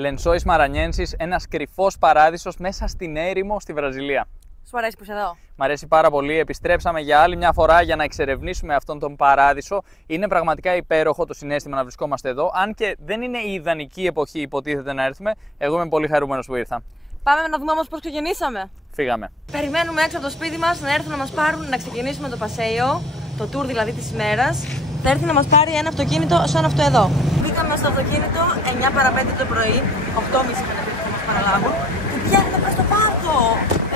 Lençóis Maranhenses, ένας κρυφός παράδεισος μέσα στην έρημο στη Βραζιλία. Σου αρέσει που είσαι εδώ? Μ' αρέσει πάρα πολύ. Επιστρέψαμε για άλλη μια φορά για να εξερευνήσουμε αυτόν τον παράδεισο. Είναι πραγματικά υπέροχο το συναίσθημα να βρισκόμαστε εδώ. Αν και δεν είναι η ιδανική εποχή, υποτίθεται να έρθουμε. Εγώ είμαι πολύ χαρούμενος που ήρθα. Πάμε να δούμε όμως πώς ξεκινήσαμε. Φύγαμε. Περιμένουμε έξω από το σπίτι μας να έρθουν να μας πάρουν να ξεκινήσουμε το πασέιο, το tour δηλαδή της ημέρας. Θα έρθει να μας πάρει ένα αυτοκίνητο σαν αυτό εδώ. Μπήκαμε στο αυτοκίνητο 9 παρα 5 το πρωί, 8.30 θα μας παραλάβουν. Και πηγαίνουμε προς το πάρκο!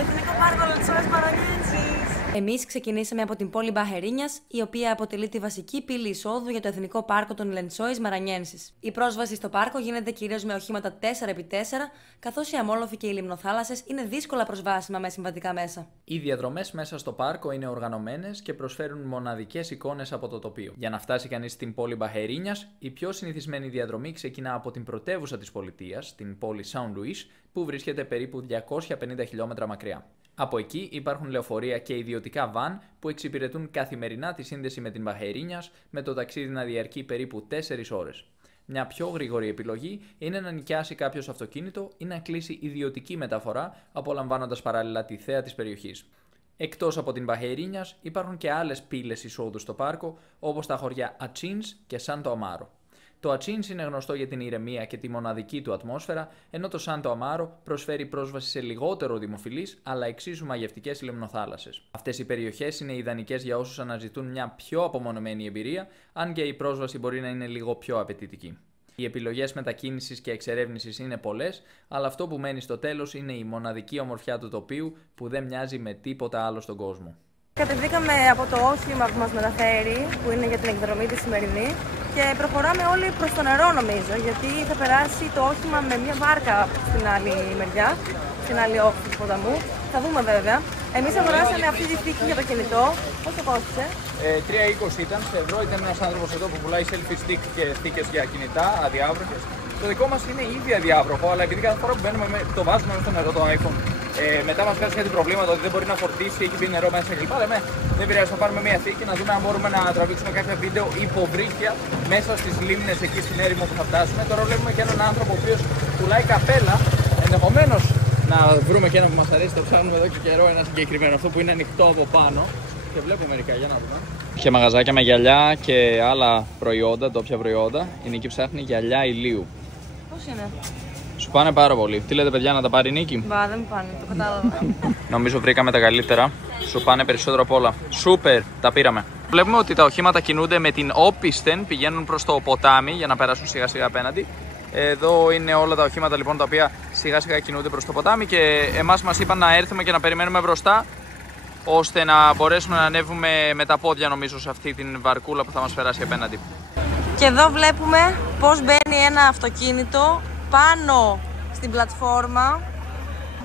Εθνικό πάρκο Lençóis Maranhenses. Εμείς ξεκινήσαμε από την πόλη Μπαχερίνιας, η οποία αποτελεί τη βασική πύλη εισόδου για το Εθνικό Πάρκο των Lençóis Maranhenses. Η πρόσβαση στο πάρκο γίνεται κυρίως με οχήματα 4x4, καθώς οι αμόλοφοι και οι λιμνοθάλασσες είναι δύσκολα προσβάσιμα με συμβατικά μέσα. Οι διαδρομές μέσα στο πάρκο είναι οργανωμένες και προσφέρουν μοναδικές εικόνες από το τοπίο. Για να φτάσει κανείς στην πόλη Μπαχερίνιας, η πιο συνηθισμένη διαδρομή ξεκινά από την πρωτεύουσα της πολιτείας, την πόλη São Luís, που βρίσκεται περίπου 250 χιλιόμετρα μακριά. Από εκεί υπάρχουν λεωφορεία και ιδιωτικά βαν που εξυπηρετούν καθημερινά τη σύνδεση με την Μπαχερίνιας, με το ταξίδι να διαρκεί περίπου 4 ώρες. Μια πιο γρήγορη επιλογή είναι να νοικιάσει κάποιος αυτοκίνητο ή να κλείσει ιδιωτική μεταφορά, απολαμβάνοντας παράλληλα τη θέα της περιοχής. Εκτός από την Μπαχερίνιας υπάρχουν και άλλες πύλες εισόδου στο πάρκο, όπως τα χωριά Achins και Santo Amaro. Το Achins είναι γνωστό για την ηρεμία και τη μοναδική του ατμόσφαιρα, ενώ το Santo Amaro προσφέρει πρόσβαση σε λιγότερο δημοφιλείς αλλά εξίσου μαγευτικές λιμνοθάλασσες. Αυτές οι περιοχές είναι ιδανικές για όσους αναζητούν μια πιο απομονωμένη εμπειρία, αν και η πρόσβαση μπορεί να είναι λίγο πιο απαιτητική. Οι επιλογές μετακίνησης και εξερεύνησης είναι πολλές, αλλά αυτό που μένει στο τέλος είναι η μοναδική ομορφιά του τοπίου που δεν μοιάζει με τίποτα άλλο στον κόσμο. Κατεβήκαμε από το όχημα που μας μεταφέρει, που είναι για την εκδρομή τη σημερινή, και προχωράμε όλοι προς το νερό νομίζω, γιατί θα περάσει το όχημα με μια βάρκα στην άλλη μεριά, στην άλλη όχθη του ποταμού. Θα δούμε βέβαια. Εμείς αγοράσαμε αυτή τη θήκη για το κινητό. Πόσο κόστησε? 3,20 ήταν σε ευρώ. Ήταν ένας άνθρωπος εδώ που πουλάει selfie stick και θήκες για κινητά αδιάβροχες. Το δικό μας είναι ήδη αδιάβροχο, αλλά επειδή κάθε φορά που μπαίνουμε το βάζουμε στο νερό το iPhone, μετά μας βγάζει κάτι προβλήματα ότι δεν μπορεί να φορτίσει, έχει μπει νερό μέσα κλπ. Λέμε δεν πειράζει, θα πάρουμε μια θήκη να δούμε αν μπορούμε να τραβήξουμε κάποια βίντεο υποβρύχια μέσα στις λίμνες εκεί στην έρημο που θα φτάσουμε. Τώρα βλέπουμε και έναν άνθρωπο ο οποίος πουλάει καπέλα. Ενδεχομένως να βρούμε και ένα που μας αρέσει, το ψάχνουμε εδώ και καιρό, ένα συγκεκριμένο, αυτό που είναι ανοιχτό από πάνω. Και βλέπω μερικά, για να δούμε. Είχε μαγαζάκια με γυαλιά και άλλα προϊόντα, ντόπια προϊόντα. Η Νίκη ψάχνει γυαλιά ηλίου. Πώς είναι? Σου πάνε πάρα πολύ. Τι λέτε, παιδιά, να τα πάρει η Νίκη? Μπα, δεν μου πάνε, το κατάλαβα. Νομίζω βρήκαμε τα καλύτερα. Σου πάνε περισσότερο απ' όλα. Σούπερ, τα πήραμε. Βλέπουμε ότι τα οχήματα κινούνται με την όπισθεν, πηγαίνουν προς το ποτάμι για να περάσουν σιγά σιγά απέναντι. Εδώ είναι όλα τα οχήματα λοιπόν τα οποία σιγά σιγά κινούνται προς το ποτάμι και εμάς μας είπαν να έρθουμε και να περιμένουμε μπροστά, ώστε να μπορέσουμε να ανέβουμε με τα πόδια νομίζω σε αυτή την βαρκούλα που θα μας περάσει απέναντι. Και εδώ βλέπουμε πώς μπαίνει ένα αυτοκίνητο πάνω στην πλατφόρμα.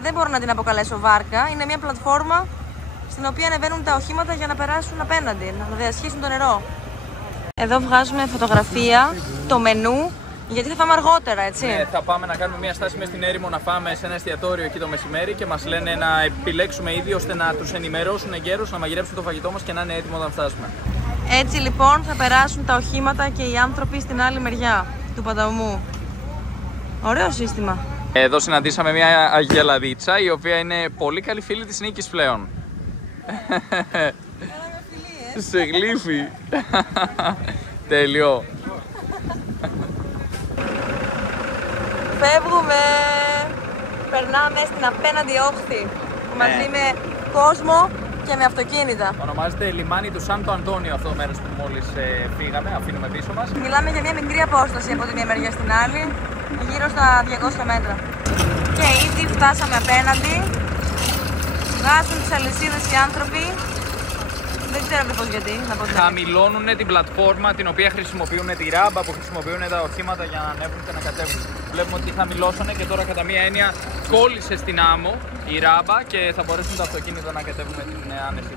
Δεν μπορώ να την αποκαλέσω βάρκα, είναι μια πλατφόρμα στην οποία ανεβαίνουν τα οχήματα για να περάσουν απέναντι, να διασχίσουν το νερό. Εδώ βγάζουμε φωτογραφία, το μενού, γιατί θα φάμε αργότερα, έτσι. Ναι, θα πάμε να κάνουμε μια στάση μέσα στην έρημο, να φάμε σε ένα εστιατόριο εκεί το μεσημέρι και μας λένε να επιλέξουμε ήδη ώστε να τους ενημερώσουν εγκαίρως, να μαγειρέψουν το φαγητό μας και να είναι έτοιμο όταν φτάσουμε. Έτσι λοιπόν θα περάσουν τα οχήματα και οι άνθρωποι στην άλλη μεριά του ποταμού. Ωραίο σύστημα. Εδώ συναντήσαμε μια αγελαδίτσα η οποία είναι πολύ καλή φίλη της Νίκης πλέον. Σε γλύφει. Τέλειο. Φεύγουμε. Περνάμε στην απέναντι όχθη μαζί με κόσμο και με αυτοκίνητα. Ονομάζεται λιμάνι του Σάντο Αντώνιο αυτό το μέρος που μόλις φύγαμε, αφήνουμε πίσω μας. Μιλάμε για μια μικρή απόσταση από τη μία μεριά στην άλλη, γύρω στα 200 μέτρα. Και ήδη φτάσαμε απέναντι. Βγάζουν τις αλυσίδες οι άνθρωποι. Δεν ξέρω ακριβώς γιατί, να πω. Χαμηλώνουν την πλατφόρμα την οποία χρησιμοποιούν, τη ράμπα που χρησιμοποιούν τα οχήματα για να ανέβουν και να κατέβουν. Βλέπουμε ότι χαμηλώσανε και τώρα κατά μία έννοια κόλλησε στην άμμο η ράμπα και θα μπορέσουν τα αυτοκίνητα να κατέβουν με την άνεση.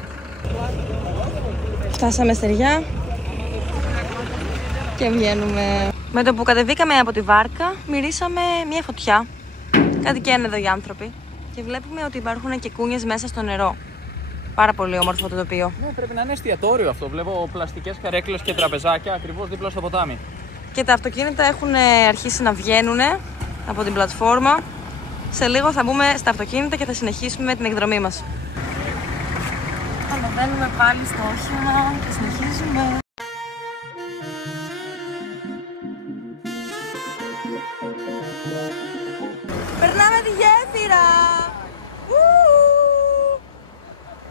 Φτάσαμε στεριά και βγαίνουμε. Με το που κατεβήκαμε από τη βάρκα, μυρίσαμε μια φωτιά. Κάτι καίνε εδώ οι άνθρωποι. Και βλέπουμε ότι υπάρχουν και κούνιες μέσα στο νερό. Πάρα πολύ όμορφο το τοπίο. Ναι, πρέπει να είναι εστιατόριο αυτό. Βλέπω πλαστικές καρέκλες και τραπεζάκια ακριβώς δίπλα στο ποτάμι. Και τα αυτοκίνητα έχουν αρχίσει να βγαίνουν από την πλατφόρμα. Σε λίγο θα μπούμε στα αυτοκίνητα και θα συνεχίσουμε την εκδρομή μας. Αναβαίνουμε πάλι στο όχημα και συνεχίζουμε. Περνάμε τη γέφυρα!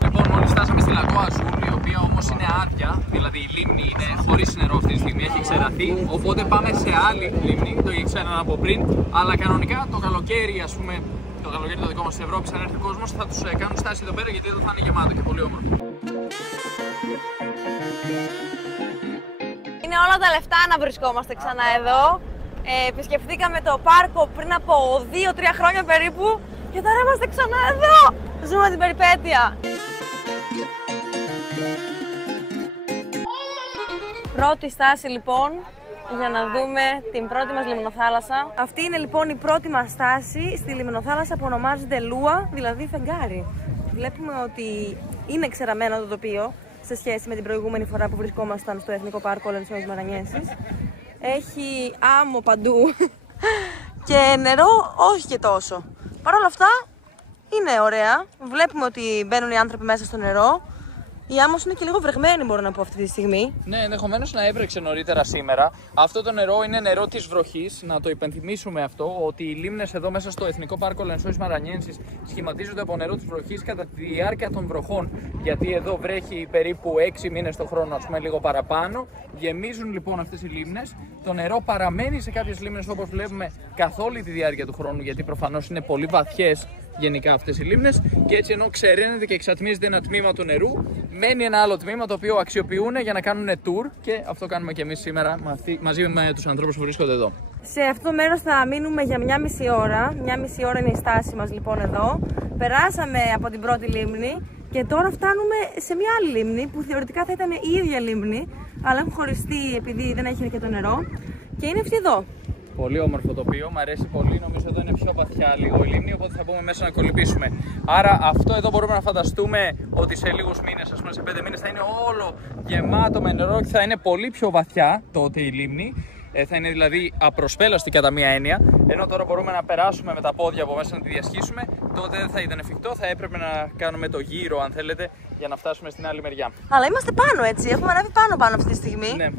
Λοιπόν, μόλις φτάσαμε στη Λαγκό Αζούλ, η οποία όμως είναι άδεια, δηλαδή η λίμνη είναι χωρίς νερό αυτή τη στιγμή, έχει ξεραθεί. Οπότε πάμε σε άλλη λίμνη, το ήξεραν από πριν. Αλλά κανονικά το καλοκαίρι, ας πούμε, το καλοκαίρι το δικό μας στην Ευρώπη, σαν έρθει ο κόσμος, θα τους κάνουν στάση εδώ πέρα γιατί εδώ θα είναι γεμάτο και πολύ όμορφο. Είναι όλα τα λεφτά να βρισκόμαστε ξανά εδώ. Επισκεφθήκαμε το πάρκο πριν από 2-3 χρόνια περίπου και τώρα είμαστε ξανά εδώ. Ζούμε την περιπέτεια. Πρώτη στάση λοιπόν για να δούμε την πρώτη μας λιμνοθάλασσα. Αυτή είναι λοιπόν η πρώτη μας στάση στη λιμνοθάλασσα που ονομάζεται Λούα, δηλαδή φεγγάρι. Βλέπουμε ότι είναι ξεραμένο το τοπίο σε σχέση με την προηγούμενη φορά που βρισκόμασταν στο Εθνικό Πάρκο Lençóis Maranhenses. Έχει άμμο παντού και νερό όχι και τόσο. Παρ' όλα αυτά είναι ωραία. Βλέπουμε ότι μπαίνουν οι άνθρωποι μέσα στο νερό. Η άμμος είναι και λίγο βρεγμένη, μπορώ να πω, αυτή τη στιγμή. Ναι, ενδεχομένως να έβρεξε νωρίτερα σήμερα. Αυτό το νερό είναι νερό της βροχής. Να το υπενθυμίσουμε αυτό, ότι οι λίμνες εδώ μέσα στο Εθνικό Πάρκο Lençóis Maranhenses σχηματίζονται από νερό της βροχής κατά τη διάρκεια των βροχών. Γιατί εδώ βρέχει περίπου 6 μήνες το χρόνο, ας πούμε λίγο παραπάνω. Γεμίζουν λοιπόν αυτές οι λίμνες. Το νερό παραμένει σε κάποιες λίμνες, όπως βλέπουμε, καθ' όλη τη διάρκεια του χρόνου, γιατί προφανώς είναι πολύ βαθιές γενικά αυτές οι λίμνες. Και έτσι, ενώ ξεραίνεται και εξατμίζεται ένα τμήμα του νερού, μένει ένα άλλο τμήμα το οποίο αξιοποιούν για να κάνουν tour, και αυτό κάνουμε και εμείς σήμερα μαζί με τους ανθρώπους που βρίσκονται εδώ. Σε αυτό το μέρος θα μείνουμε για 1,5 ώρα. 1,5 ώρα είναι η στάση μας λοιπόν εδώ. Περάσαμε από την πρώτη λίμνη και τώρα φτάνουμε σε μια άλλη λίμνη που θεωρητικά θα ήταν η ίδια λίμνη, αλλά έχουν χωριστεί επειδή δεν έχει και το νερό, και είναι αυτή εδώ. Πολύ όμορφο τοπίο, μου αρέσει πολύ. Νομίζω εδώ είναι πιο βαθιά λίγο η λίμνη, οπότε θα μπούμε μέσα να κολυμπήσουμε. Άρα αυτό εδώ μπορούμε να φανταστούμε ότι σε λίγους μήνες, ας πούμε σε 5 μήνες, θα είναι όλο γεμάτο με νερό και θα είναι πολύ πιο βαθιά τότε η λίμνη. Θα είναι δηλαδή απροσπέλαστη κατά μία έννοια. Ενώ τώρα μπορούμε να περάσουμε με τα πόδια από μέσα να τη διασχίσουμε. Τότε δεν θα ήταν εφικτό, θα έπρεπε να κάνουμε το γύρο, αν θέλετε, για να φτάσουμε στην άλλη μεριά. Αλλά είμαστε πάνω, έτσι. Έχουμε ανέβει πάνω αυτή τη στιγμή. Ναι.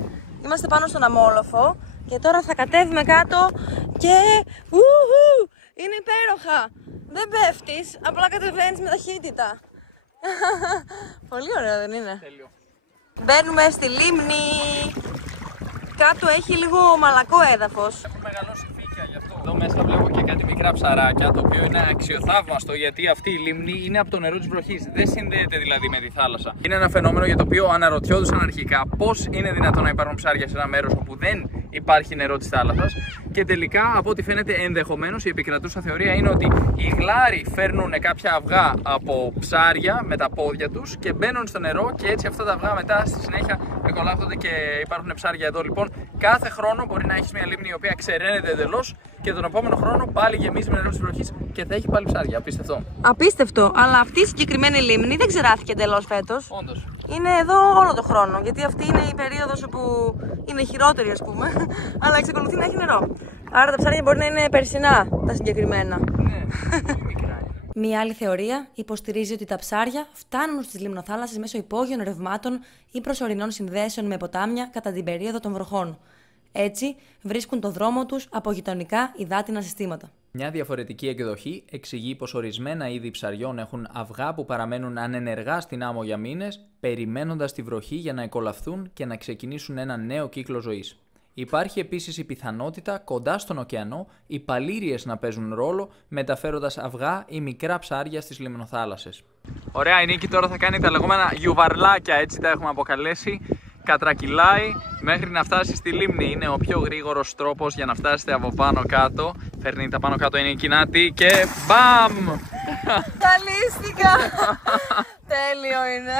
Είμαστε πάνω στον αμόλοφο και τώρα θα κατέβουμε κάτω και είναι υπέροχα. Δεν πέφτεις, απλά κατεβαίνεις με ταχύτητα. Πολύ ωραίο, δεν είναι? Τέλειο. Μπαίνουμε στη λίμνη. Κάτω έχει λίγο μαλακό έδαφος. Έχουν μεγαλώσει φύκια γι' αυτό. Εδώ μέσα βλέπω και κάτι μικρά ψαράκια, το οποίο είναι αξιοθαύμαστο, γιατί αυτή η λίμνη είναι από το νερό της βροχής. Δεν συνδέεται δηλαδή με τη θάλασσα. Είναι ένα φαινόμενο για το οποίο αναρωτιόντουσαν αρχικά πώς είναι δυνατόν να υπάρχουν ψάρια σε ένα μέρος όπου δεν υπάρχει νερό της θάλασσας. Και τελικά, από ό,τι φαίνεται, ενδεχομένως η επικρατούσα θεωρία είναι ότι οι γλάροι φέρνουν κάποια αυγά από ψάρια με τα πόδια τους και μπαίνουν στο νερό, και έτσι αυτά τα αυγά μετά στη συνέχεια εκολάπτονται και υπάρχουν ψάρια εδώ. Λοιπόν, κάθε χρόνο μπορεί να έχεις μια λίμνη η οποία ξεραίνεται εντελώς και τον επόμενο χρόνο πάλι γεμίζει με νερό της βροχής και θα έχει πάλι ψάρια. Απίστευτο. Απίστευτο, αλλά αυτή η συγκεκριμένη λίμνη δεν ξεράθηκε εντελώς φέτος. Όντως. Είναι εδώ όλο το χρόνο, γιατί αυτή είναι η περίοδος όπου είναι χειρότερη, ας πούμε, αλλά εξακολουθεί να έχει νερό. Άρα τα ψάρια μπορεί να είναι περσινά τα συγκεκριμένα. Ναι, πολύ μικρά. Μία άλλη θεωρία υποστηρίζει ότι τα ψάρια φτάνουν στις λιμνοθάλασσες μέσω υπόγειων ρευμάτων ή προσωρινών συνδέσεων με ποτάμια κατά την περίοδο των βροχών. Έτσι, βρίσκουν το δρόμο τους από γειτονικά υδάτινα συστήματα. Μια διαφορετική εκδοχή εξηγεί πως ορισμένα είδη ψαριών έχουν αυγά που παραμένουν ανενεργά στην άμμο για μήνες, περιμένοντας τη βροχή για να εκολαφθούν και να ξεκινήσουν ένα νέο κύκλο ζωής. Υπάρχει επίσης η πιθανότητα κοντά στον ωκεανό οι παλήριες να παίζουν ρόλο, μεταφέροντας αυγά ή μικρά ψάρια στις λιμνοθάλασσες. Ωραία, η Νίκη τώρα θα κάνει τα λεγόμενα γιουβαρλάκια, έτσι τα έχουμε αποκαλέσει. Κατρακυλάει μέχρι να φτάσει στη λίμνη. Είναι ο πιο γρήγορος τρόπος για να φτάσετε από πάνω κάτω. Φέρνει τα πάνω κάτω, είναι η Κινάτη και μπαμ! Καλύστηκα! Τέλειο είναι.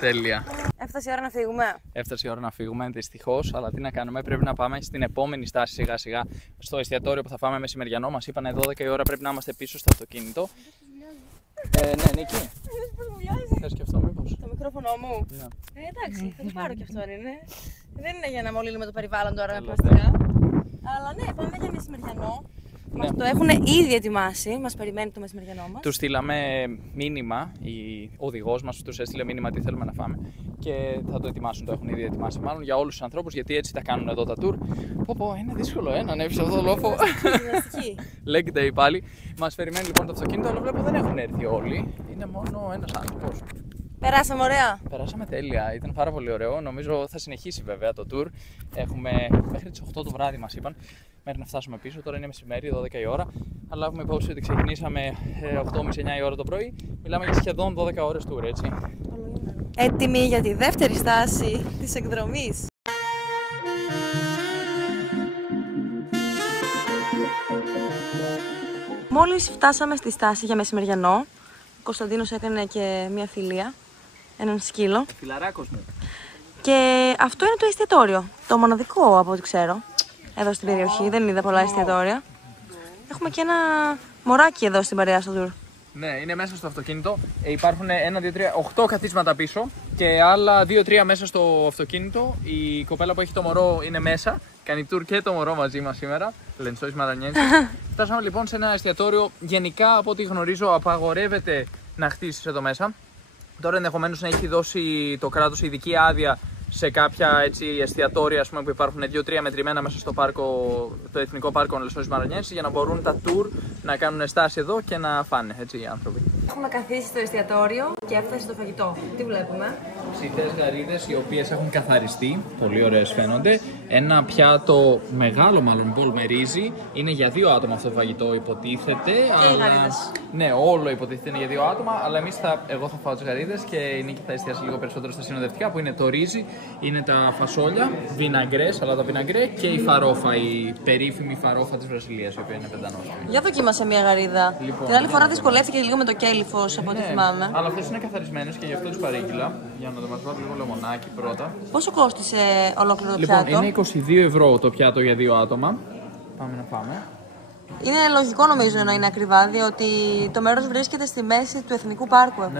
Τέλεια. Έφτασε η ώρα να φύγουμε. Έφτασε η ώρα να φύγουμε, δυστυχώς, αλλά τι να κάνουμε, πρέπει να πάμε στην επόμενη στάση σιγά σιγά. Στο εστιατόριο που θα φάμε μεσημεριανό, μας είπανε 12 η ώρα πρέπει να είμαστε πίσω στο αυτοκίνητο. Ναι, Νίκη. Θες και αυτό μήπως? Το μικρόφωνο μου. Ναι. Εντάξει, θα το πάρω και αυτό είναι. Δεν είναι για να μολύνουμε το περιβάλλον τώρα με πλαστικά. Αλλά ναι, πάμε για μεσημεριανό. Μας το έχουν ήδη ετοιμάσει, μας περιμένει το μεσημεριανό μας. Τους στείλαμε μήνυμα, ο οδηγός μας τους έστειλε μήνυμα τι θέλουμε να φάμε και θα το ετοιμάσουν, το έχουν ήδη ετοιμάσει μάλλον για όλους τους ανθρώπους, γιατί έτσι τα κάνουν εδώ τα tour. Πω, είναι δύσκολο να ανέβεις αυτό το λόφο. Leg day πάλι. Μας περιμένει λοιπόν το αυτοκίνητο, αλλά βλέπω δεν έχουν έρθει όλοι, είναι μόνο ένας άνθρωπος. Περάσαμε ωραία. Περάσαμε τέλεια, ήταν πάρα πολύ ωραίο. Νομίζω θα συνεχίσει βέβαια το tour. Έχουμε μέχρι τις 8 το βράδυ μας είπαν, μέχρι να φτάσουμε πίσω. Τώρα είναι μεσημέρι, 12 η ώρα. Αλλά έχουμε υπόψη ότι ξεκινήσαμε 8.30-9 η ώρα το πρωί. Μιλάμε για σχεδόν 12 ώρες tour, έτσι. Έτοιμοι για τη δεύτερη στάση της εκδρομής. Μόλις φτάσαμε στη στάση για μεσημεριανό, ο Κωνσταντίνος έκανε και μια φιλία, έναν σκύλο. Φιλαράκος μου. Και αυτό είναι το εστιατόριο, το μοναδικό από ό,τι ξέρω, εδώ στην περιοχή. Δεν είδα πολλά εστιατόρια. Έχουμε και ένα μωράκι εδώ στην παρέα στο tour. Ναι, είναι μέσα στο αυτοκίνητο. Υπάρχουν 1, 2, 3, 8 καθίσματα πίσω και άλλα 2-3 μέσα στο αυτοκίνητο. Η κοπέλα που έχει το μωρό είναι μέσα. Κάνει tour και το μωρό μαζί μας σήμερα. Λενσόης Μαρανιένσης. Φτάσαμε λοιπόν σε ένα εστιατόριο. Γενικά, από ό,τι γνωρίζω, απαγορεύεται να χτίσεις εδώ μέσα. Τώρα ενδεχομένως να έχει δώσει το κράτος ειδική άδεια σε κάποια έτσι, εστιατόρια ας πούμε, που υπάρχουν 2-3 μετρημένα μέσα στο πάρκο, το Εθνικό Πάρκο Λενσόης Μαρανιένσης, για να μπορούν τα tour να κάνουν στάση εδώ και να φάνε έτσι, οι άνθρωποι. Έχουμε καθίσει στο εστιατόριο και έφτασε το φαγητό. Τι βλέπουμε? Ψητές γαρίδες οι οποίες έχουν καθαριστεί, πολύ ωραίες φαίνονται. Ένα πιάτο μεγάλο μάλλον μπολ με ρύζι. Είναι για 2 άτομα αυτό το φαγητό υποτίθεται. Και οι γαρίδες. Ναι, όλο υποτίθεται είναι για 2 άτομα, αλλά εγώ θα φάω τις γαρίδες και η Νίκη θα εστιάσει λίγο περισσότερο στα συνοδευτικά που είναι το ρύζι, είναι τα φασόλια, βιναγκρέ, σαλάτα βιναγκρέ και η φαρόφα, η περίφημη φαρόφα της Βραζιλίας, η οποία είναι πεντανόστιμη. Για δοκίμασε μια γαρίδα. Λοιπόν, την άλλη φορά δυσκολεύτηκε λίγο με το κέλυφος από ό,τι θυμάμαι. Αλλά αυτές είναι καθαρισμένες και γι' αυτό τις παρήγγειλα. Για να το μας βάλω λίγο λεμονάκι πρώτα. Πόσο κόστησε ολόκληρο το Λοιπόν, πιάτο? είναι 22 ευρώ το πιάτο για 2 άτομα. Πάμε να φάμε. Είναι λογικό νομίζω να είναι ακριβά, διότι το μέρος βρίσκεται στη μέση του Εθνικού Πάρκου.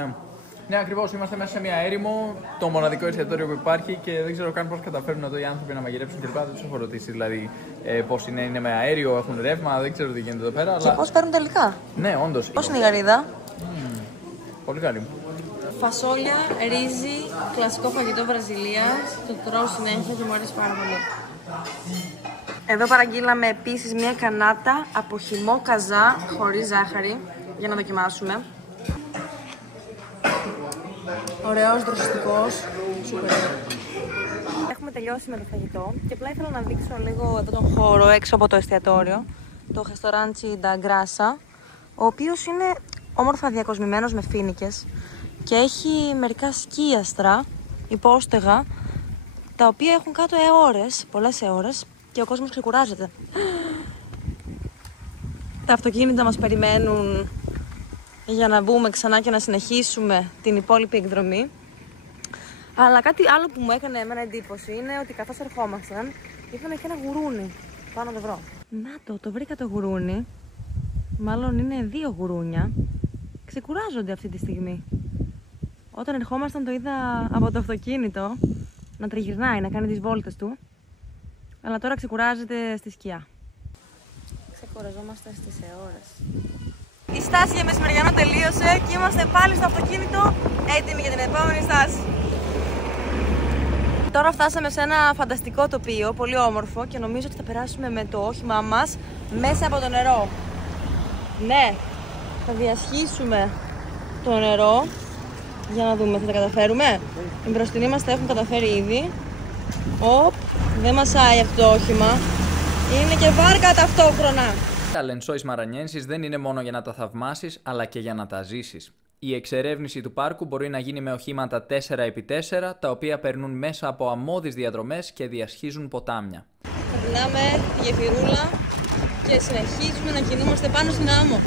Ναι, ακριβώς. Είμαστε μέσα σε μια έρημο, το μοναδικό εστιατόριο που υπάρχει και δεν ξέρω καν πώς καταφέρνουν εδώ οι άνθρωποι να μαγειρέψουν κλπ. Δεν τους έχω ρωτήσει δηλαδή πώς είναι με αέριο, έχουν ρεύμα, δεν ξέρω τι γίνεται εδώ πέρα. Και πώς παίρνουν τελικά? Ναι, όντως. Πώς είναι η γαρίδα? Πολύ καλή. Φασόλια, ρύζι, κλασικό φαγητό Βραζιλίας. Το τρώω συνέχεια και μου αρέσει πάρα πολύ. Εδώ παραγγείλαμε επίσης μια κανάτα από χυμό καζά χωρίς ζάχαρη για να δοκιμάσουμε. Ωραίος, δροσιστικός, σούπερ. Έχουμε τελειώσει με το φαγητό και απλά ήθελα να δείξω λίγο εδώ τον χώρο έξω από το εστιατόριο, το Restaurante da Grassa, ο οποίος είναι όμορφα διακοσμημένος με φοίνικες και έχει μερικά σκίαστρα, υπόστεγα, τα οποία έχουν κάτω ώρες, πολλές ώρες και ο κόσμος ξεκουράζεται. Τα αυτοκίνητα μας περιμένουν για να μπούμε ξανά και να συνεχίσουμε την υπόλοιπη εκδρομή. Αλλά κάτι άλλο που μου έκανε εμένα εντύπωση είναι ότι καθώς ερχόμασταν είχαμε και ένα γουρούνι. Πάω να το βρω. Να το βρήκα το γουρούνι. Μάλλον είναι 2 γουρούνια. Ξεκουράζονται αυτή τη στιγμή. Όταν ερχόμασταν το είδα από το αυτοκίνητο να τριγυρνάει, να κάνει τις βόλτες του. Αλλά τώρα ξεκουράζεται στη σκιά. Ξεκουραζόμαστε στις αιώρες. Η στάση για μεσημεριανό τελείωσε και είμαστε πάλι στο αυτοκίνητο έτοιμοι για την επόμενη στάση. Τώρα φτάσαμε σε ένα φανταστικό τοπίο, πολύ όμορφο και νομίζω ότι θα περάσουμε με το όχημά μας μέσα από το νερό. Ναι, θα διασχίσουμε το νερό για να δούμε, θα τα καταφέρουμε. Οι μπροστινοί μας τα έχουν καταφέρει ήδη. Δεν μασάει αυτό το όχημα. Είναι και βάρκα ταυτόχρονα. Τα Λενσόης Μαρανιένσης δεν είναι μόνο για να τα θαυμάσεις, αλλά και για να τα ζήσεις. Η εξερεύνηση του πάρκου μπορεί να γίνει με οχήματα 4x4, τα οποία περνούν μέσα από αμμώδεις διαδρομές και διασχίζουν ποτάμια. Περνάμε τη γεφυρούλα και συνεχίζουμε να κινούμαστε πάνω στην άμμο.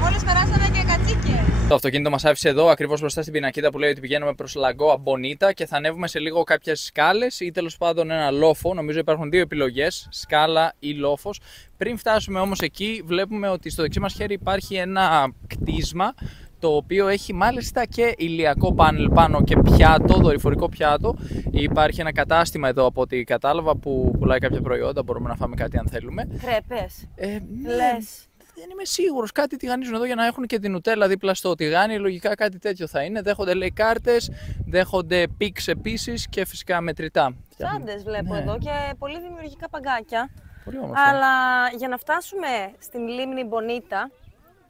Μόλις περάσαμε και κατσίκες. Το αυτοκίνητο μας άφησε εδώ, ακριβώς μπροστά στην πινακίδα που λέει ότι πηγαίνουμε προς Λαγκόα Μπονίτα και θα ανέβουμε σε λίγο κάποιες σκάλες ή τέλος πάντων ένα λόφο. Νομίζω υπάρχουν 2 επιλογές, σκάλα ή λόφος. Πριν φτάσουμε όμως εκεί, βλέπουμε ότι στο δεξί μας χέρι υπάρχει ένα κτίσμα το οποίο έχει μάλιστα και ηλιακό πάνελ πάνω και πιάτο, δορυφορικό πιάτο. Υπάρχει ένα κατάστημα εδώ από ό,τι κατάλαβα που πουλάει κάποια προϊόντα, μπορούμε να φάμε κάτι αν θέλουμε. Κρέπες. Ναι. Λες. Δεν είμαι σίγουρος. Κάτι τηγανίζουν εδώ για να έχουν και την νουτέλα δίπλα στο τηγάνι. Λογικά κάτι τέτοιο θα είναι. Δέχονται, λέει, κάρτες, δέχονται πίξ επίσης και φυσικά μετρητά. Τσάντες βλέπω εδώ και πολύ δημιουργικά παγκάκια. Πολύ όμορφο. Αλλά για να φτάσουμε στην λίμνη Μπονίτα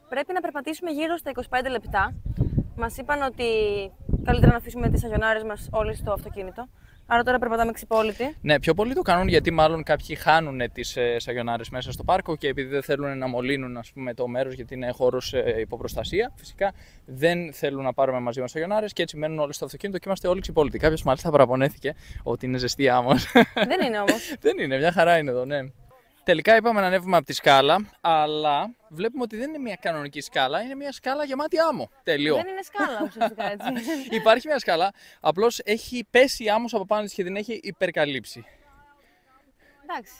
πρέπει να περπατήσουμε γύρω στα 25 λεπτά. Μας είπαν ότι καλύτερα να αφήσουμε τις σαγιονάρες μας όλοι στο αυτοκίνητο. Άρα τώρα περπατάμε ξυπόλυτοι. Ναι, πιο πολλοί το κάνουν γιατί μάλλον κάποιοι χάνουν τις σαγιονάρες μέσα στο πάρκο και επειδή δεν θέλουν να μολύνουν, ας πούμε, το μέρος γιατί είναι χώρος υποπροστασία. Φυσικά δεν θέλουν να πάρουμε μαζί μας σαγιονάρες και έτσι μένουν όλοι στο αυτοκίνητο και είμαστε όλοι ξυπόλυτοι. Κάποιος μάλιστα παραπονέθηκε ότι είναι ζεστή άμμος. Δεν είναι όμως. Δεν είναι, μια χαρά είναι εδώ, ναι. Τελικά είπαμε να ανέβουμε από τη σκάλα, αλλά βλέπουμε ότι δεν είναι μια κανονική σκάλα, είναι μια σκάλα γεμάτη άμμο. Τέλειο. Δεν είναι σκάλα ουσιαστικά, έτσι. Υπάρχει μια σκάλα, απλώς έχει πέσει η άμμος από πάνω της και την έχει υπερκαλύψει. Εντάξει.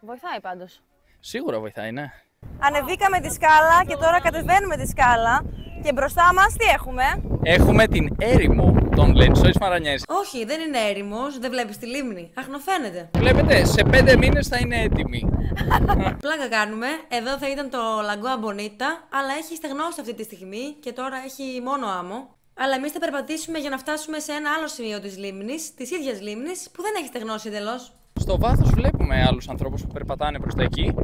Βοηθάει πάντως. Σίγουρα βοηθάει, ναι. Ανεβήκαμε τη σκάλα και τώρα κατεβαίνουμε τη σκάλα. Και μπροστά μας τι έχουμε? Έχουμε την έρημο των Λενσόης Μαρανιένσης. Όχι, δεν είναι έρημος, δεν βλέπεις τη λίμνη. Αχνοφαίνεται. Βλέπετε, σε 5 μήνες θα είναι έτοιμη. Πλάκα κάνουμε. Εδώ θα ήταν το Lagoa Bonita, αλλά έχει στεγνώσει αυτή τη στιγμή και τώρα έχει μόνο άμμο. Αλλά εμείς θα περπατήσουμε για να φτάσουμε σε ένα άλλο σημείο της λίμνης, της ίδιας λίμνης, που δεν έχει στεγνώσει εντελώς. Στο βάθος βλέπουμε άλλους ανθρώπους που περπατάνε προς τα εκεί.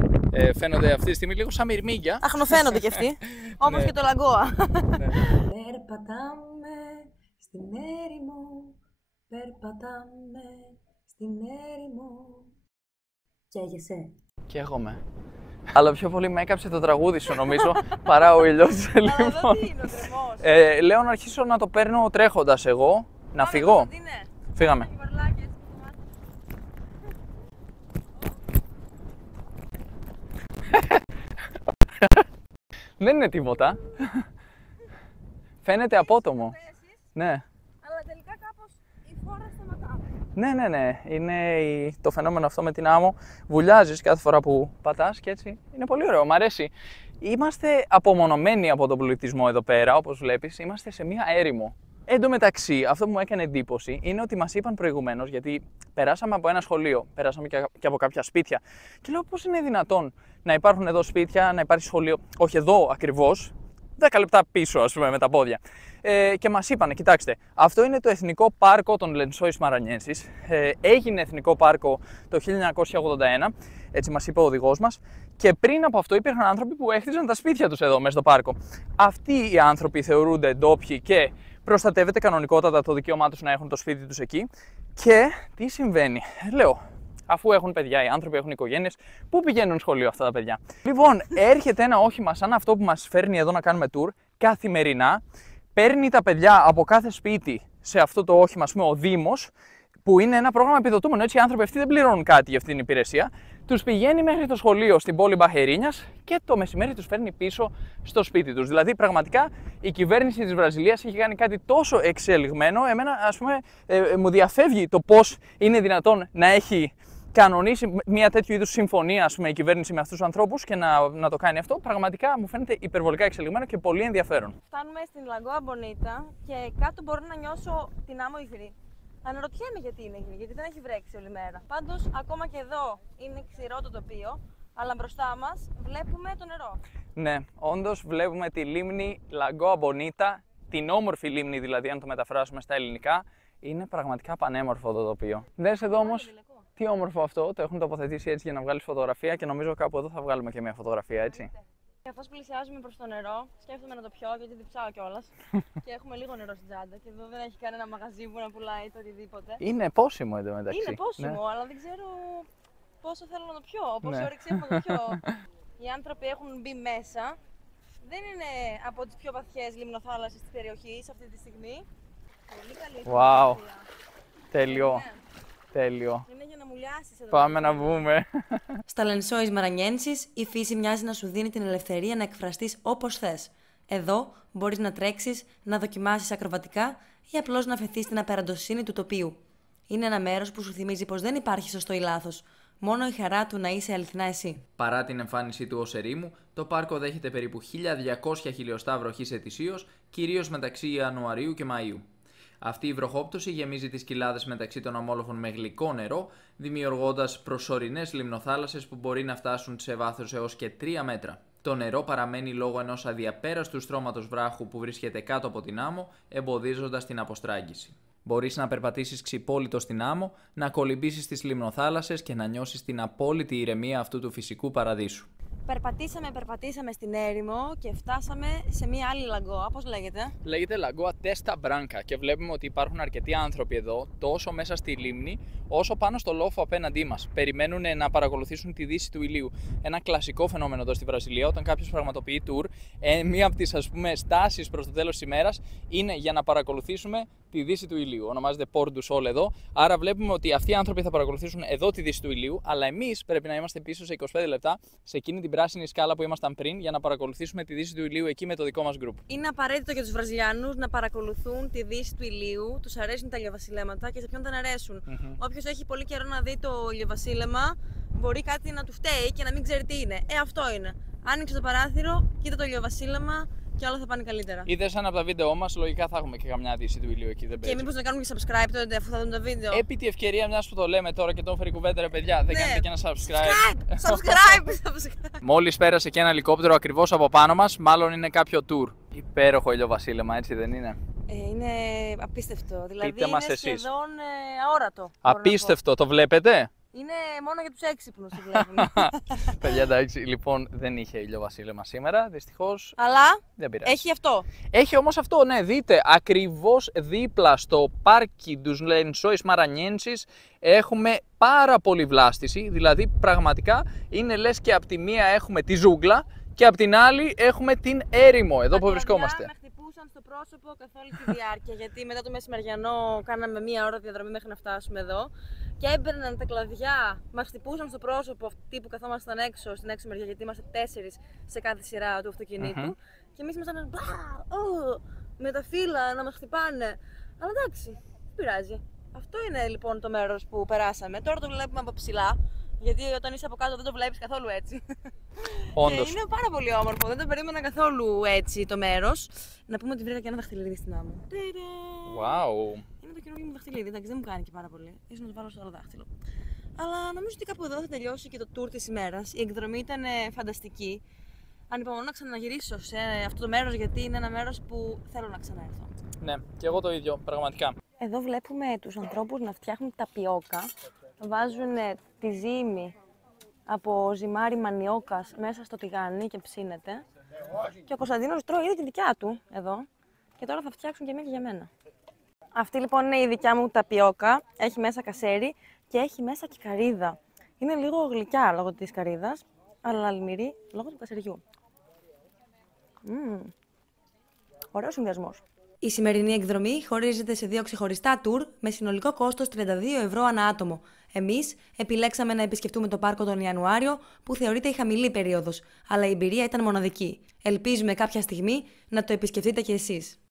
Φαίνονται αυτή τη στιγμή λίγο σαν μυρμήγκια. Αχνοφαίνονται κι αυτοί. Όπως και το Lagoa. Περπατάμε στην έρημο, περπατάμε στην έρημο. Καίγεσαι. Καίγομαι. Αλλά πιο πολύ με έκαψε το τραγούδι σου νομίζω παρά ο ήλιος. Αλλά εδώ τι είναι ο τρεμός? Λέω να αρχίσω να το παίρνω τρέχοντας εγώ. Να φύγω. Φύγαμε. Δεν είναι τίποτα. Φαίνεται απότομο. Ναι. Αλλά τελικά κάπως η φόρα σταματάει. Ναι. Είναι το φαινόμενο αυτό με την άμμο. Βουλιάζεις κάθε φορά που πατάς και έτσι. Είναι πολύ ωραίο, μ' αρέσει. Είμαστε απομονωμένοι από τον πολιτισμό εδώ πέρα, όπως βλέπεις. Είμαστε σε μία έρημο. Εν τω μεταξύ, αυτό που μου έκανε εντύπωση είναι ότι μας είπαν προηγουμένως, γιατί περάσαμε από ένα σχολείο, περάσαμε και από κάποια σπίτια. Και λέω πώς είναι δυνατόν να υπάρχουν εδώ σπίτια, να υπάρχει σχολείο, όχι εδώ ακριβώς, 10 λεπτά πίσω, ας πούμε, με τα πόδια. Και μας είπανε, κοιτάξτε, αυτό είναι το Εθνικό Πάρκο των Λενσόης Μαρανιένσης. Έγινε Εθνικό Πάρκο το 1981, έτσι μας είπε ο οδηγός μας. Και πριν από αυτό υπήρχαν άνθρωποι που έχτιζαν τα σπίτια τους εδώ μέσα στο πάρκο. Αυτοί οι άνθρωποι θεωρούνται ντόπιοι και προστατεύεται κανονικότατα το δικαίωμά τους να έχουν το σπίτι τους εκεί. Και τι συμβαίνει? Λέω, αφού έχουν παιδιά, οι άνθρωποι έχουν οικογένειες, πού πηγαίνουν σχολείο αυτά τα παιδιά? Λοιπόν, έρχεται ένα όχημα σαν αυτό που μας φέρνει εδώ να κάνουμε tour καθημερινά, παίρνει τα παιδιά από κάθε σπίτι σε αυτό το όχημα, ας πούμε, ο Δήμος, που είναι ένα πρόγραμμα επιδοτούμενο. Έτσι, οι άνθρωποι αυτοί δεν πληρώνουν κάτι για αυτή την υπηρεσία. Τους πηγαίνει μέχρι το σχολείο στην πόλη Μπαχερίνιας και το μεσημέρι τους φέρνει πίσω στο σπίτι τους. Δηλαδή, πραγματικά η κυβέρνηση της Βραζιλίας έχει κάνει κάτι τόσο εξελιγμένο. Εμένα, ας πούμε, μου διαφεύγει το πώς είναι δυνατόν να έχει κανονίσει μια τέτοιου είδους συμφωνία, ας πούμε, η κυβέρνηση με αυτούς τους ανθρώπους και να το κάνει αυτό. Πραγματικά μου φαίνεται υπερβολικά εξελιγμένο και πολύ ενδιαφέρον. Φτάνουμε στην Lagoa Bonita και κάτω μπορώ να νιώσω την άμμο υγρή. Αναρωτιέμαι γιατί είναι υγρή, γιατί δεν έχει βρέξει όλη μέρα. Πάντως, ακόμα και εδώ είναι ξηρό το τοπίο, αλλά μπροστά μας βλέπουμε το νερό. Ναι, όντως βλέπουμε τη λίμνη Lagoa Bonita, την όμορφη λίμνη δηλαδή, αν το μεταφράσουμε στα ελληνικά. Είναι πραγματικά πανέμορφο το τοπίο. Δες εδώ όμως, τι όμορφο αυτό, το έχουν τοποθετήσει έτσι για να βγάλεις φωτογραφία και νομίζω κάπου εδώ θα βγάλουμε και μια φωτογραφία, έτσι. Καθώς πλησιάζουμε προς το νερό, σκέφτομαι να το πιω γιατί διψάω κιόλας. Και έχουμε λίγο νερό στην τσάντα και εδώ δεν έχει κανένα μαγαζί που να πουλάει το οτιδήποτε. Είναι πόσιμο εντωμεταξύ. Είναι πόσιμο, ναι. Αλλά δεν ξέρω πόσο θέλω να το πιω, πόση Ναι. όρεξη έχω να το πιω. Οι άνθρωποι έχουν μπει μέσα. Δεν είναι από τις πιο βαθιές λιμνοθάλασσες της περιοχής αυτή τη στιγμή. Πολύ καλή. Wow. φωτογραφία. Τέλειο. Ναι. Τέλειο. Είναι για να μουλιάσεις εδώ. Πάμε να βγούμε. Στα Λενσόης Μαρανιένσης, η φύση μοιάζει να σου δίνει την ελευθερία να εκφραστείς όπως θες. Εδώ μπορείς να τρέξεις, να δοκιμάσεις ακροβατικά ή απλώς να αφαιθείς στην απεραντοσύνη του τοπίου. Είναι ένα μέρος που σου θυμίζει πως δεν υπάρχει σωστό ή λάθος. Μόνο η χαρά του να είσαι αληθινά εσύ. Παρά την εμφάνισή του ως ερήμου, το πάρκο δέχεται περίπου 1.200 χιλιοστά βροχής ετησίως, κυρίως μεταξύ Ιανουαρίου και Μαΐου. Αυτή η βροχόπτωση γεμίζει τις κοιλάδες μεταξύ των αμόλοφων με γλυκό νερό, δημιουργώντας προσωρινές λιμνοθάλασσες που μπορεί να φτάσουν σε βάθος έως και 3 μέτρα. Το νερό παραμένει λόγω ενός αδιαπέραστου στρώματος βράχου που βρίσκεται κάτω από την άμμο, εμποδίζοντας την αποστράγγιση. Μπορείς να περπατήσεις ξυπόλυτο στην άμμο, να κολυμπήσεις στις λιμνοθάλασσες και να νιώσεις την απόλυτη ηρεμία αυτού του φυσικού παραδείσου. Περπατήσαμε στην έρημο και φτάσαμε σε μία άλλη λαγκόα. Πώς λέγεται? Λέγεται Λαγκόα Τέστα Μπράνκα και βλέπουμε ότι υπάρχουν αρκετοί άνθρωποι εδώ, τόσο μέσα στη λίμνη, όσο πάνω στο λόφο απέναντί μας. Περιμένουν να παρακολουθήσουν τη δύση του ηλίου. Ένα κλασικό φαινόμενο εδώ στη Βραζιλία, όταν κάποιος πραγματοποιεί tour, μία από τις στάσεις προς το τέλος της ημέρας είναι για να παρακολουθήσουμε τη δύση του ηλίου. Ονομάζεται Pôr do Sol εδώ. Άρα βλέπουμε ότι αυτοί οι άνθρωποι θα παρακολουθήσουν εδώ τη δύση του ηλίου, αλλά εμείς πρέπει να είμαστε πίσω σε 25 λεπτά σε εκείνη την πράσινη σκάλα που ήμασταν πριν για να παρακολουθήσουμε τη δύση του ηλίου εκεί με το δικό μας group. Είναι απαραίτητο για τους Βραζιλιάνους να παρακολουθούν τη δύση του ηλίου. Τους αρέσουν τα ηλιοβασίλεματα και σε ποιον δεν αρέσουν. Όποιος έχει πολύ καιρό να δει το ηλιοβασίλεμα, μπορεί κάτι να του φταίει και να μην ξέρει τι είναι. Αυτό είναι. Άνοιξε το παράθυρο, κοίτα το ηλιοβασίλεμα και όλα θα πάνε καλύτερα. Είδες ένα από τα βίντεο μας, λογικά θα έχουμε και καμιά δύση του ηλίου εκεί, δεν παίζει. Και μήπως να κάνουμε και subscribe τότε αφού θα δουν το βίντεο. Επί τη ευκαιρία, μιας που το λέμε τώρα και τον φέρει κουβέντα, ρε παιδιά, δεν κάνετε και ένα subscribe. Subscribe. Μόλις πέρασε και ένα ελικόπτερο ακριβώς από πάνω μας, μάλλον είναι κάποιο tour. Υπέροχο ηλιοβασίλεμα, έτσι δεν είναι? Είναι απίστευτο. Δηλαδή πείτε μας είναι εσείς. σχεδόν αόρατο. Απίστευτο, το βλέπετε? Είναι μόνο για τους έξυπνους το βλέπουν. Παιδιά, εντάξει, λοιπόν δεν είχε ηλιοβασίλεμα σήμερα, δυστυχώς. Αλλά δεν πειράζει. έχει αυτό. Έχει όμως αυτό, ναι, δείτε, ακριβώς δίπλα στο πάρκι τους Lençóis Maranhenses έχουμε πάρα πολύ βλάστηση, δηλαδή πραγματικά είναι λες και από τη μία έχουμε τη ζούγκλα και από την άλλη έχουμε την έρημο, εδώ που βρισκόμαστε. Με χτυπούσαν στο πρόσωπο καθ' όλη τη διάρκεια, γιατί μετά το μεσημεριανό κάναμε μία ώρα διαδρομή μέχρι να φτάσουμε εδώ. Και έμπαιρναν τα κλαδιά, μας χτυπούσαν στο πρόσωπο αυτοί που καθόμασταν έξω, στην έξω μεριά, γιατί είμαστε 4 σε κάθε σειρά του αυτοκινήτου. Και εμείς ήμασταν με τα φύλλα να μας χτυπάνε. Αλλά εντάξει, δεν πειράζει. Αυτό είναι λοιπόν το μέρος που περάσαμε. Τώρα το βλέπουμε από ψηλά, γιατί όταν είσαι από κάτω δεν το βλέπεις καθόλου έτσι. Όντως. Είναι πάρα πολύ όμορφο, δεν το περίμενα καθόλου έτσι το μέρος. Να πούμε ότι βρήκα και ένα δαχτυλίδι στην άμμο. Wow. Είναι το καινούργιο μου δαχτυλίδι, εντάξει, δεν μου κάνει και πάρα πολύ. Ίσως να το βάλω στο άλλο δάχτυλο. Αλλά νομίζω ότι κάπου εδώ θα τελειώσει και το tour της ημέρας. Η εκδρομή ήταν φανταστική. Ανυπομονώ να ξαναγυρίσω σε αυτό το μέρος, γιατί είναι ένα μέρος που θέλω να ξαναέρθω. Ναι, και εγώ το ίδιο, πραγματικά. Εδώ βλέπουμε τους ανθρώπους να φτιάχνουν ταπιόκα. Βάζουν τη ζύμη από ζυμάρι μανιόκας μέσα στο τηγάνι και ψήνεται. Και ο Κωνσταντίνος τρώει ήδη τη δικιά του εδώ. Και τώρα θα φτιάξουν και μία και για μένα. Αυτή λοιπόν είναι η δικιά μου ταπιόκα. Έχει μέσα κασέρι και έχει μέσα και καρύδα. Είναι λίγο γλυκιά λόγω της καρύδας, αλλά αλμυρή λόγω του κασεριού. Ωραίος συνδυασμός. Η σημερινή εκδρομή χωρίζεται σε 2 ξεχωριστά tour με συνολικό κόστος 32 ευρώ ανά άτομο. Εμείς επιλέξαμε να επισκεφτούμε το πάρκο τον Ιανουάριο, που θεωρείται η χαμηλή περίοδος, αλλά η εμπειρία ήταν μοναδική. Ελπίζουμε κάποια στιγμή να το επισκεφτείτε κι εσείς.